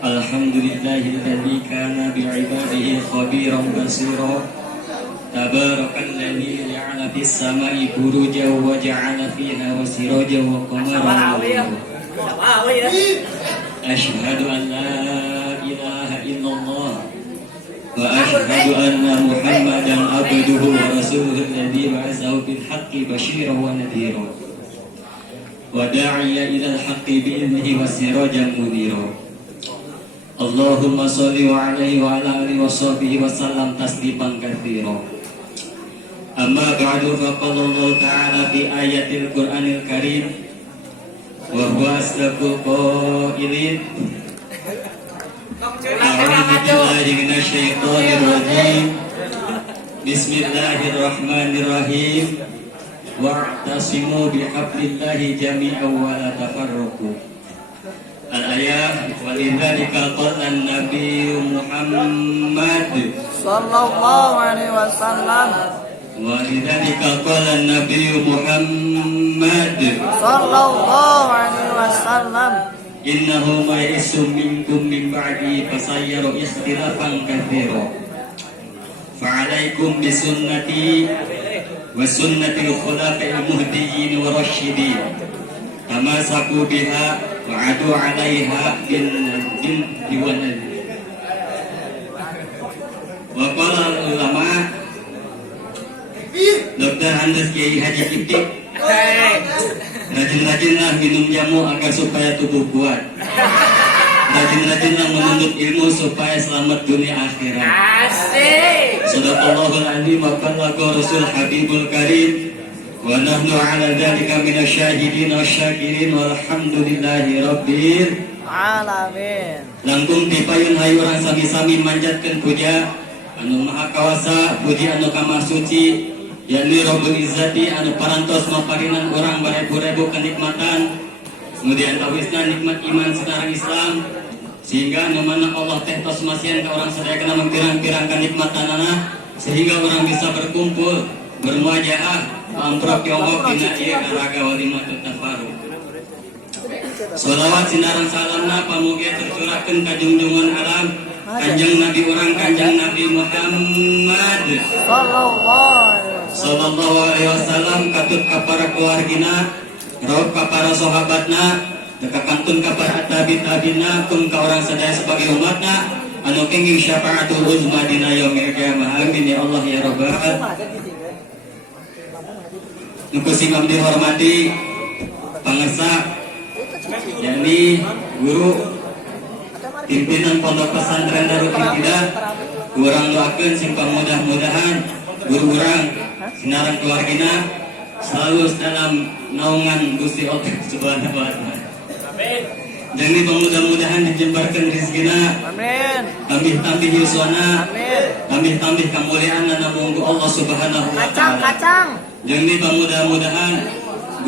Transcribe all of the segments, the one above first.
Alhamdulillahilladzi kana bi'ibadihi khabiran basira. Tabarakalladzi ja'ala fis samai burujan wa ja'ala fiha sirajan wa qamaran. Asyhadu an la ilaha illallah wa asyhadu anna Muhammadan abduhu wa rasuluhu alladzi ba'athahu bil haqqi basyiran wa nadhira. Wa da'iya ilal haqqi bi'idnihi wa sirajan munira. Allahumma sholli wa alaihi wa ala alihi wa sahbihi wa sallam tasliman katsira. Amma ba'du, faqala Allah ta'ala fi ayatil Qur'anil Karim wa huwa asdaqul qailin. A'udzu billahi minasy syaithanir rajim. Bismillahirrahmanirrahim. Wa'tasimu bihablillahi jami'an wa la tafarraqu. Al-ayat walidzalika qala an-nabiy Muhammad sallallahu alaihi wasallam walidzalika qala an-nabiy Muhammad sallallahu alaihi wasallam innahu may ya'issu minkum min ba'di fasayyaru ikhtilafan katsira fa'alaikum bisunnati wa sunnatil khulafa'il muhdiyyin wa rasyidin tamasaku biha wa'adu 'alaiha bin diwan. Wa qala ulama Dr. Andes Kiai Haji Kiptik, rajin-rajinlah minum jamu agar supaya tubuh kuat. Rajin-rajinlah menuntut ilmu supaya selamat dunia akhirat. Asik. Shadaqallahul azim wa ballaga rasul habibul karim. Wa nahnu ala dzalika minasyahidin wasyakirin walhamdulillahi rabbil alamin. Langkung dipayun hayu urang sami-sami manjatkeun puja anu maha kawasa, puji anu kama suci yakni Rabbul Izzati anu parantos maparinan urang barebu-rebu kenikmatan kemudian tawisna nikmat iman secara Islam sehingga anu mana Allah teh tos masihan ka urang sadaya kana pirang-pirang kenikmatanana sehingga orang bisa berkumpul bermuajaah amprok yongok dina ieu araga walimatut tafaruq. Sholawat sinarang salamna pamugia tercurahkeun ka junjungan alam Kanjeng Nabi urang Kanjeng Nabi Muhammad sallallahu alaihi wasallam katut ka para keluargina, raub ka para sahabatna, dekakantun ka para tabi-tabina pun ka urang sadaya sebagai umatna anu kenging syafaatul uzma dina yaumil qiyamah. Amin ya Allah ya rabbal alamin. Nukusing abdi hormati pangersa yakni guru pimpinan pondok pesantren Darul Ibtidah, urang doakeun simpang mudah-mudahan guru urang sinarang keluargina selalu dalam naungan Gusti Allah Subhanahu wa taala. Amin. Jadi mudah-mudahan dijembarkeun rezekina. Amin. Tambih-tambih yuswana. Amin. Tambih-tambih kamuliaan namung Allah Subhanahu wa taala. Kacang. Jadi mudah-mudahan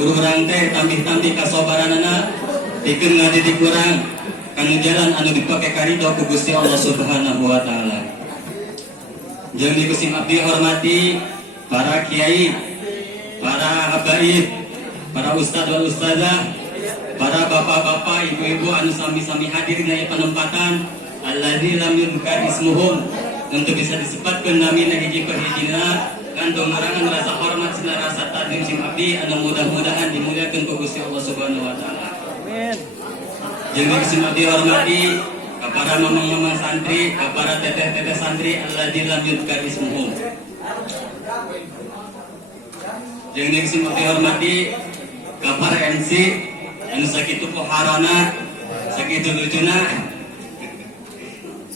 guru urang teh tambih-tambih kasabaranana pikeun ngadidik urang kanu jalan anu dipake karidho ku Gusti Allah Subhanahu wa taala. Jadi kusim abdi hormati para kiai, para habaib, para ustaz wal ustazah, para bapak-bapak, ibu-ibu anu sami-sami hadir di penempatan alladzi lam yuzkar ismuhum untuk bisa disebutkeun namina hiji per hijina kantong ngarangan rasa hormat sina rasa takdim sim abdi anu mudah-mudahan dimuliakeun ku Gusti Allah Subhanahu wa taala. Amin. Jeung sim abdi hormati ka para mamang-mamang santri, ka para teteh-teteh santri alladzi lam yuzkar ismuhum. Jeung sim abdi hormati ka para MC anu sakitu poharana, sakitu lucuna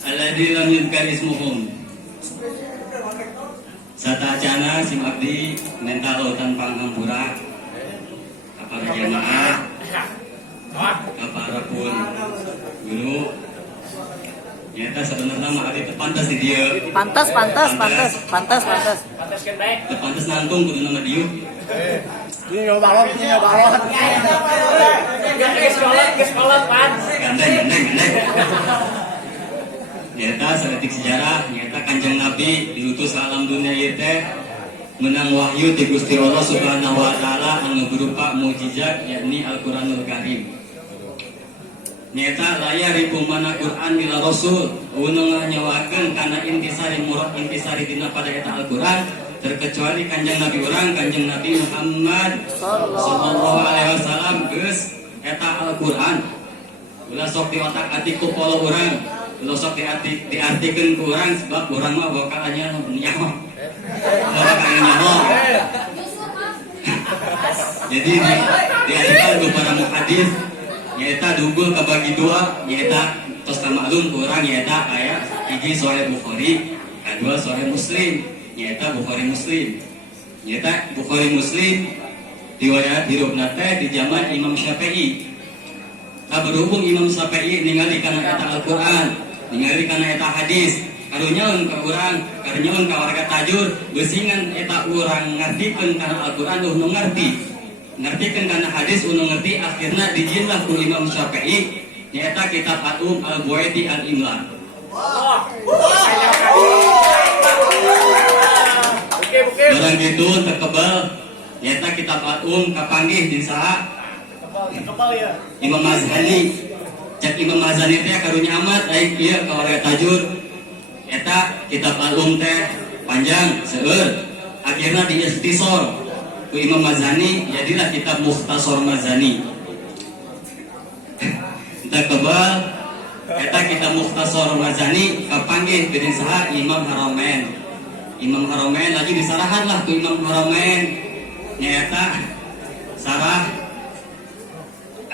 alladzi lam yuzkar ismuhum. Satacana sim abdi mental lautan panghampura ka para jamaah, ka para pun guru. Nyata sebenarnya mah abdi teu pantas di dieu. Pantas kan bae. Teu pantas nangtung kudu nama dieu. Ieu balon. Geus kolot pan. Gandeng. Nyata saeutik sejarah, nyata Kanjeng Nabi diutus ka alam dunia ieu teh menang wahyu ti Gusti Allah Subhanahu wa taala anu berupa mukjizat yakni Al-Qur'anul Karim. nyata layar mana Quran bila Rasul unung nyawakeun kana intisari murad intisari dina pada eta Al-Quran terkecuali kanjeng Nabi urang kanjeng Nabi Muhammad sallallahu alaihi wasallam geus eta Al-Quran ulah sok di otak ati ku polo urang ulah sok diartikeun ku urang sebab urang mah bakalanya nyaho bakalanya nyaho jadi diajarkan ku para muhadis nyata dugul kabagi dua nyata tos kamaklum kurang nyata aya hiji Sahih Bukhari kedua Sahih Muslim nyata Bukhari Muslim nyata Bukhari Muslim riwayat hirupna teh di zaman Imam Syafi'i. Berhubung Imam Syafi'i ningali kana eta Al-Qur'an ningali kana eta hadis karunyaun ka urang karunyaun ka warga tajur beusingan eta urang ngartikeun kana Al-Qur'an nu ngarti ngertikeun kana hadis unu ngerti akhirna dijinlah ku Imam Syafi'i nyaeta kitab Atum Al-Buaiti Al-Imla. Barang gitu terkebal nyaeta kitab Atum kapanggih di saha Imam Mazhani. Cek Imam Mazhani teh karunya amat ai kieu ka warga tajur eta kitab Atum teh panjang seueur akhirna diistisor ku Imam Mazhani jadilah kitab Mukhtasar Mazhani. Kita kebal eta kitab Mukhtasar Mazhani kapanggih dening saha Imam Haramain. Imam Haramain lagi disarahan lah ku Imam Haramain nyaeta sarah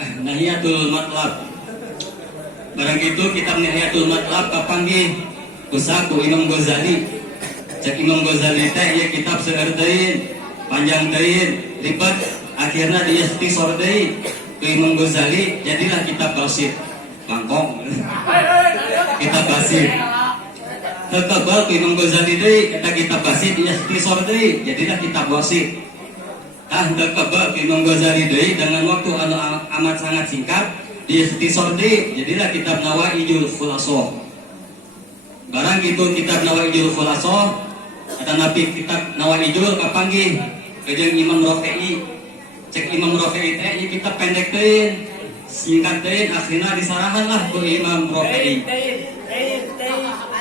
Nahiyatul Matlab. Barang itu kitab Nahiyatul Matlab kapanggih ku Imam Ghazali. Cek Imam Ghazali teh ieu kitab seueur teuing panjang teuing ribet akhirna diistisor deui ku Imam Ghazali jadilah kitab Basit bangkong kitab Basit tekebal ku Imam Ghazali deui eta kitab Basit diistisor deui jadilah kitab Basit tekebal ku Imam Ghazali deui dengan waktu anu amat sangat singkat diistisor deui jadilah kitab Nawaidul Khulasoh. Barang gitu kitab Nawaidul Khulasoh eta nabi kitab Nawaidul kapanggih kejeng Imam Rafi'i. Cek Imam Rafi'i teh ieu kitab pendek teuing singkat teuing akhirna disarahan lah ku Imam Rafi'i.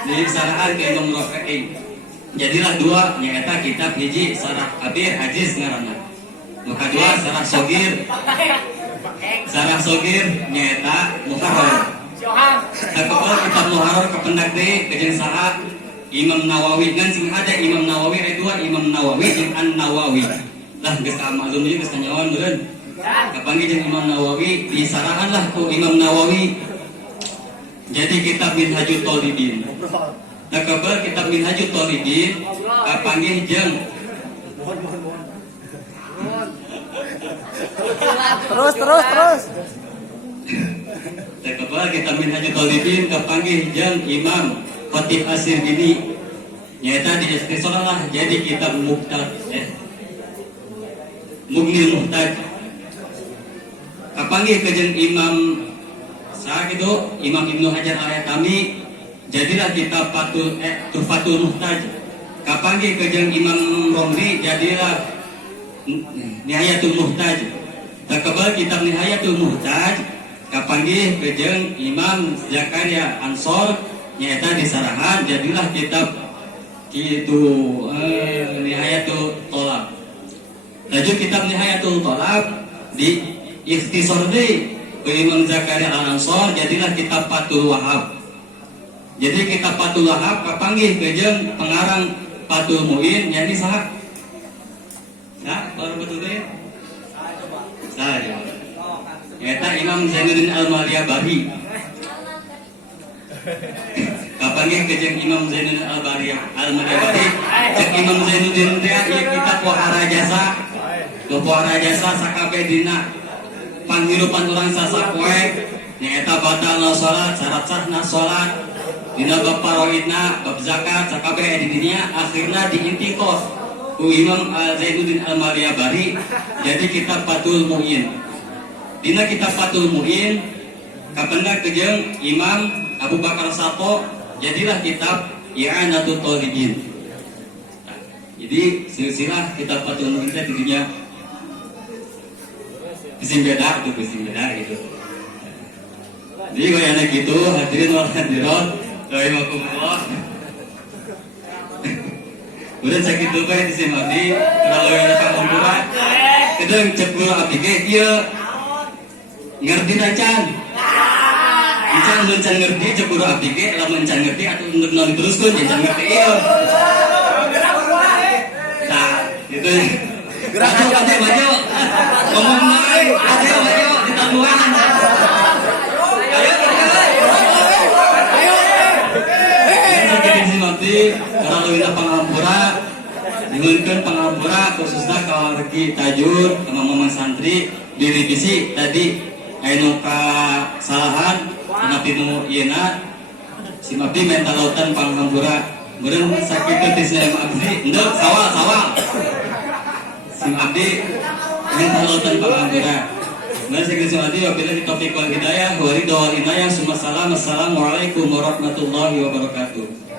Disarahan ke Imam Rafi'i. Jadilah dua nyaeta kitab hiji Sarah Kabir Aziz ngaranna. Nu kadua Sarah Sogir. Sarah Sogir nyaeta Muharrar. Takobal kitab Muharrar kependak deui kejeng saha Imam Nawawi kan sing ada Imam Nawawi aya dua Imam Nawawi jeung An-Nawawi. Lah geus maklum ieu geus kanyawan meureun. Kapanggih jeung Imam Nawawi disarahan lah ku Imam Nawawi. Jadi kitab Minhajul Talibin. Nah kabar kitab Minhajul Talibin kapanggih jeung Terus. Nah kabar kitab Minhajul Talibin kapanggih jeung Imam Khatib As-Sirjili nyata di istisor lah jadi kitab Mughnil Muhtaj. Kapanggih kejeng Imam sakitu Imam Ibnu Hajar Al-Haytami jadilah kitab Tuhfatul Muhtaj. Kapanggih kejeng Imam Romli jadilah Nihayatul Muhtaj. Takabal kitab Nihayatul Muhtaj kapanggih kejeng Imam Zakaria Ansor nyata disarahan jadilah kitab kitu Nihayatul Tolab. Lanjut kitab Nihayatul Tolab di ikhtisar deui ku Imam Zakaria Al-Ansor jadilah kitab Fathul Wahhab. Jadi kitab Fathul Wahhab kapanggih kejeng pengarang Fathul Muin nyanyi saha? Nah, baru betul deh. Saya. Eta Imam Zainuddin Al-Maliyabari. Kapanggih kejeng Imam Zainuddin Al-Maliyabari. Cek Imam Zainuddin teh ieu kitab Wahara Jasa. Wahara Jasa sakabe dina panghirupan urang sasapoe nyaeta batal salat, syarat sahna salat, dina bab faraidna, bab zakat sakabe di dinya akhirna diintiqos ku Imam Zainuddin Al-Maliyabari jadi kitab Fathul Muin. Dina kitab Fathul Muin kapendak kejeng Imam Abu Bakar Sato jadilah kitab I'anatul Talibin. Jadi silsilah kitab Fathul Muin teh dirinya beda gitu. Jadi kayak gitu, hadirin wal hadirat, rahimakumullah. Udah sakit tuh kayak di sini abdi, kalau yang pangampura, itu yang cepul abdi kayak dia ngerti acan. Ican mencan ngerti cepul abdi kayak, lamun mencan ngerti atau untuk non terus kan jangan ngerti iya. Nah, itu maju, ngomong maju, ditambuhan. Nanti kalau kita pangampura, dimenkan pangampura khususnya kalau regi tajur sama mama santri direvisi tadi anu kesalahan kenapa nu iena si abdi mental lautan pangampura beureum sakit teutis na abdi endeu sawal si abdi mental lautan pangampura. Mari saya kasih hati wabillahi taufiq wal hidayah wa ridha wal inayah. Assalamualaikum warahmatullahi wabarakatuh.